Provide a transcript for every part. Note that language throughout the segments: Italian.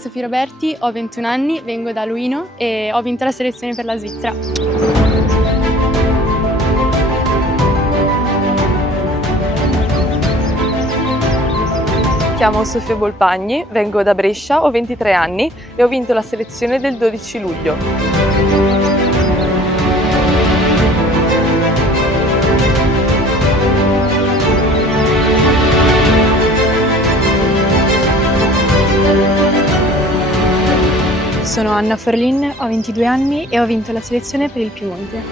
Sofia Roberti, ho 21 anni, vengo da Luino e ho vinto la selezione per la Svizzera. Mi chiamo Sofia Bolpagni, vengo da Brescia, ho 23 anni e ho vinto la selezione del 12 luglio. Sono Anna Forlin, ho 22 anni e ho vinto la selezione per il Piemonte.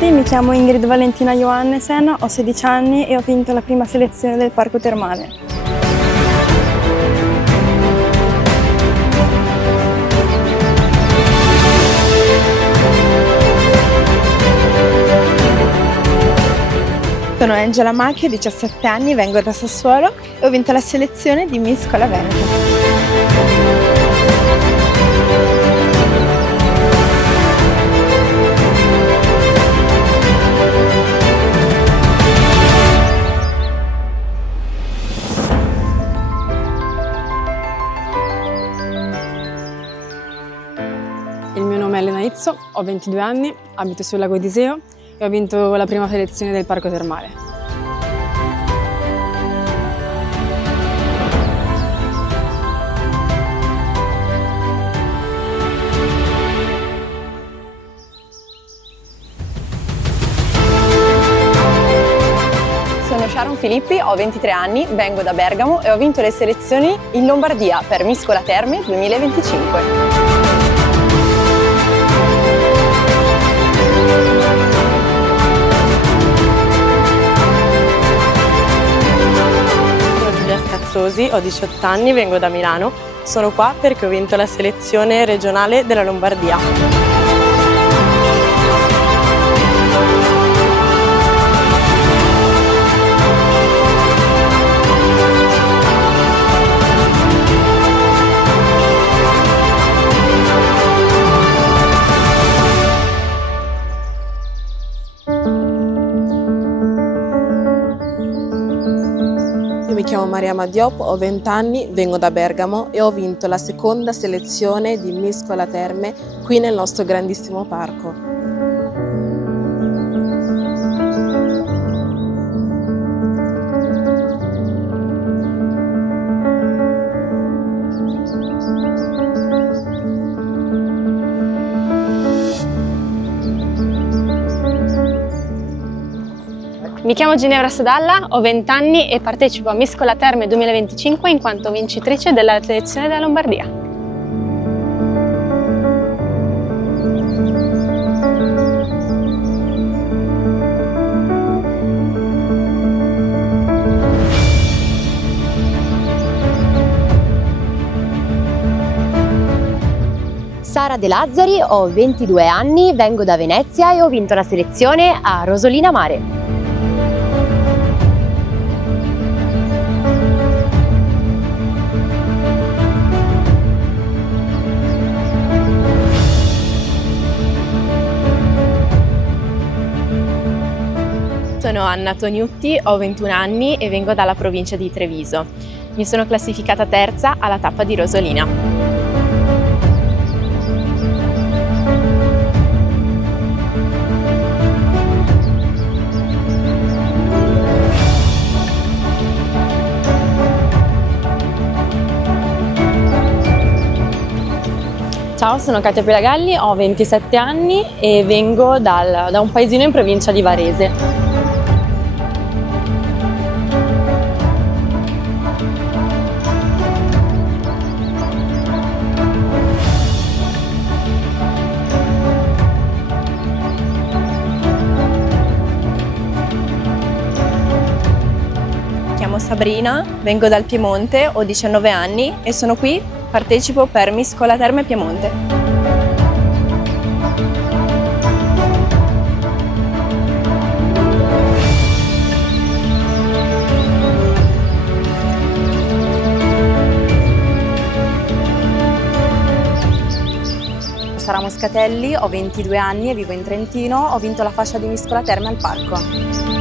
Mi chiamo Ingrid Valentina Johannesen, ho 16 anni e ho vinto la prima selezione del Parco Termale. Sono Angela Macchio, 17 anni, vengo da Sassuolo e ho vinto la selezione di Miss Scuola Veneto. Il mio nome è Elena Izzo, ho 22 anni, abito sul lago di Iseo e ho vinto la prima selezione del Parco Termale. Sono Sharon Filippi, ho 23 anni, vengo da Bergamo e ho vinto le selezioni in Lombardia per Miss Scuola Terme 2025. Scazzosi, ho 18 anni, vengo da Milano. Sono qua perché ho vinto la selezione regionale della Lombardia. Io mi chiamo Mariama Diop, ho 20 anni, vengo da Bergamo e ho vinto la seconda selezione di Miss Scuola Terme qui nel nostro grandissimo parco. Mi chiamo Ginevra Sadalla, ho 20 anni e partecipo a Miss Scuola Terme 2025 in quanto vincitrice della selezione della Lombardia. Sara De Lazzari, ho 22 anni, vengo da Venezia e ho vinto la selezione a Rosolina Mare. Sono Anna Toniutti, ho 21 anni e vengo dalla provincia di Treviso. Mi sono classificata terza alla tappa di Rosolina. Ciao, sono Katia Pelagalli, ho 27 anni e vengo da un paesino in provincia di Varese. Mi chiamo Sabrina, vengo dal Piemonte, ho 19 anni e sono qui, partecipo per Miss Scuola Terme Piemonte. Sarà chiamo Scatelli, ho 22 anni e vivo in Trentino, ho vinto la fascia di Miss Scuola Terme al parco.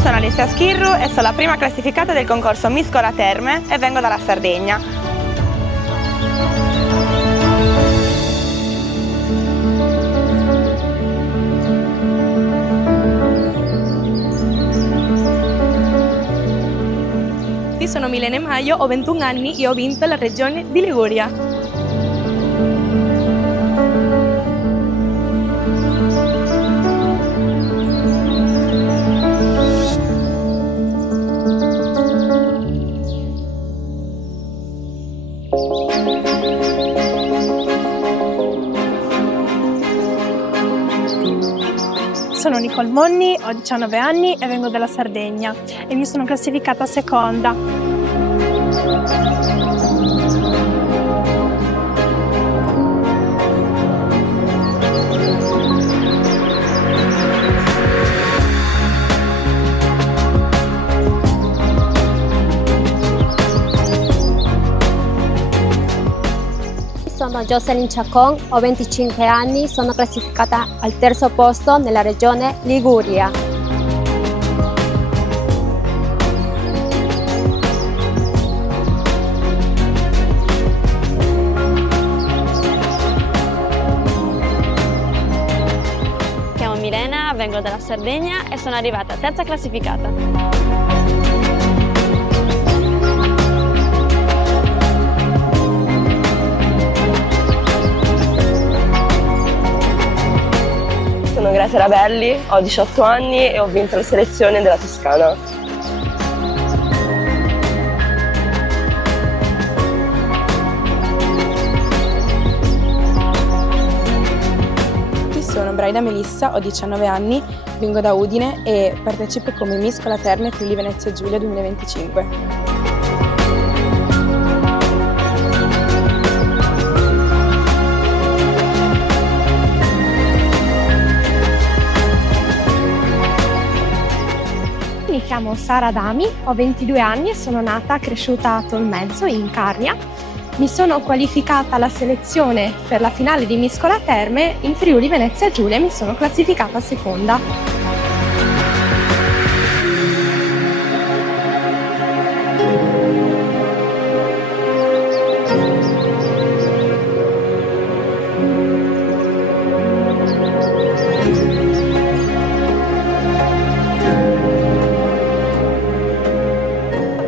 Sono Alessia Schirru e sono la prima classificata del concorso Miss Scuola Terme e vengo dalla Sardegna. Io sono Milene Maio, ho 21 anni e ho vinto la regione di Liguria. Sono Nicole Monni, ho 19 anni e vengo dalla Sardegna e mi sono classificata seconda. Sono Jocelyn Chacon, ho 25 anni, sono classificata al terzo posto nella regione Liguria. Mi chiamo Milena, vengo dalla Sardegna e sono arrivata terza classificata. Sono Greta Rabelli, ho 18 anni e ho vinto la selezione della Toscana. Sono Braida Melissa, ho 19 anni, vengo da Udine e partecipo come Miss Scuola Terme Friuli Venezia Giulia 2025. Mi chiamo Sara Adami, ho 22 anni e sono nata e cresciuta a Tolmezzo in Carnia. Mi sono qualificata alla selezione per la finale di Miss Scuola Terme in Friuli Venezia Giulia e mi sono classificata seconda.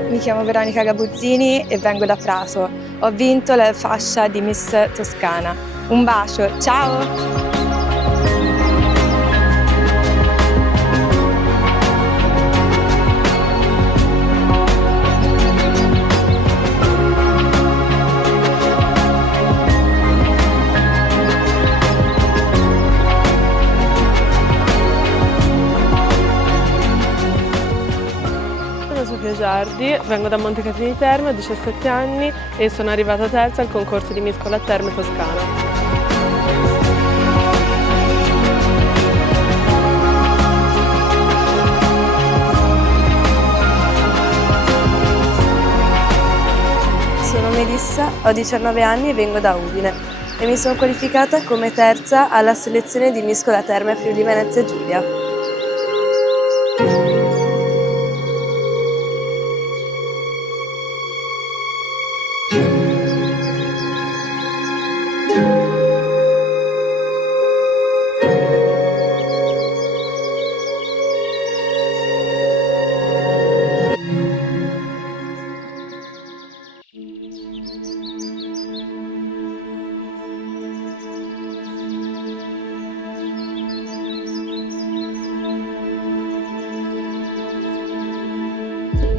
Mi chiamo Veronica Gabuzzini e vengo da Prato. Ho vinto la fascia di Miss Toscana. Un bacio, ciao! Sono Sofia Giardi, vengo da Montecatini Terme, ho 17 anni e sono arrivata terza al concorso di Miss Scuola Terme Toscana. Sono Melissa, ho 19 anni e vengo da Udine e mi sono qualificata come terza alla selezione di Miss Scuola Terme Friuli Venezia Giulia.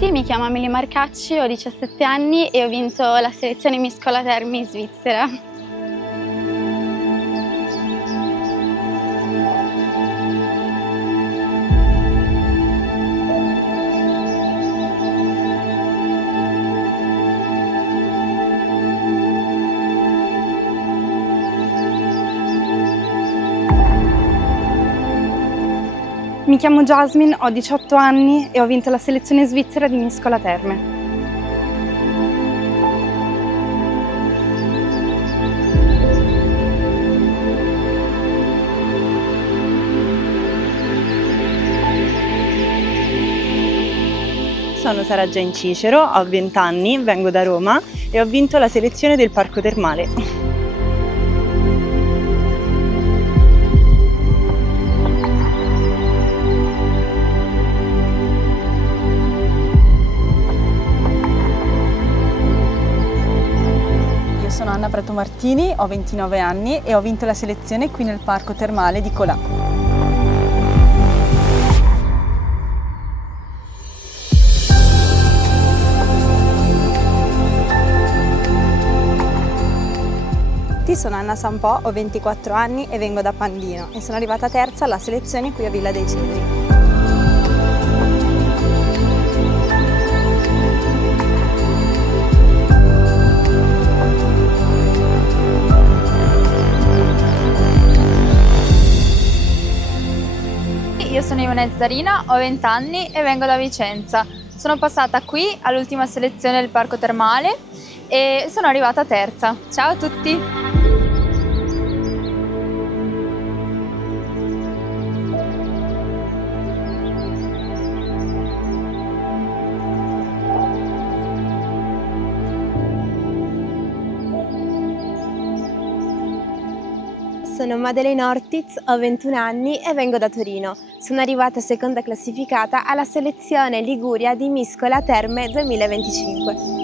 Mi chiamo Amelie Marcacci, ho 17 anni e ho vinto la selezione Miss Scuola Terme in Svizzera. Mi chiamo Jasmine, ho 18 anni e ho vinto la selezione svizzera di Miscola Terme. Sono Sara Gian Cicero, ho 20 anni, vengo da Roma e ho vinto la selezione del Parco Termale. Io sono Anna Prato Martini, ho 29 anni e ho vinto la selezione qui nel Parco Termale di Colà. Sono Anna Sampò, ho 24 anni e vengo da Pandino e sono arrivata terza alla selezione qui a Villa dei Cedri. Io sono Ivonne Zarina, ho 20 anni e vengo da Vicenza. Sono passata qui all'ultima selezione del Parco Termale e sono arrivata terza. Ciao a tutti! Sono Madeleine Ortiz, ho 21 anni e vengo da Torino. Sono arrivata seconda classificata alla selezione Liguria di Miscola Terme 2025.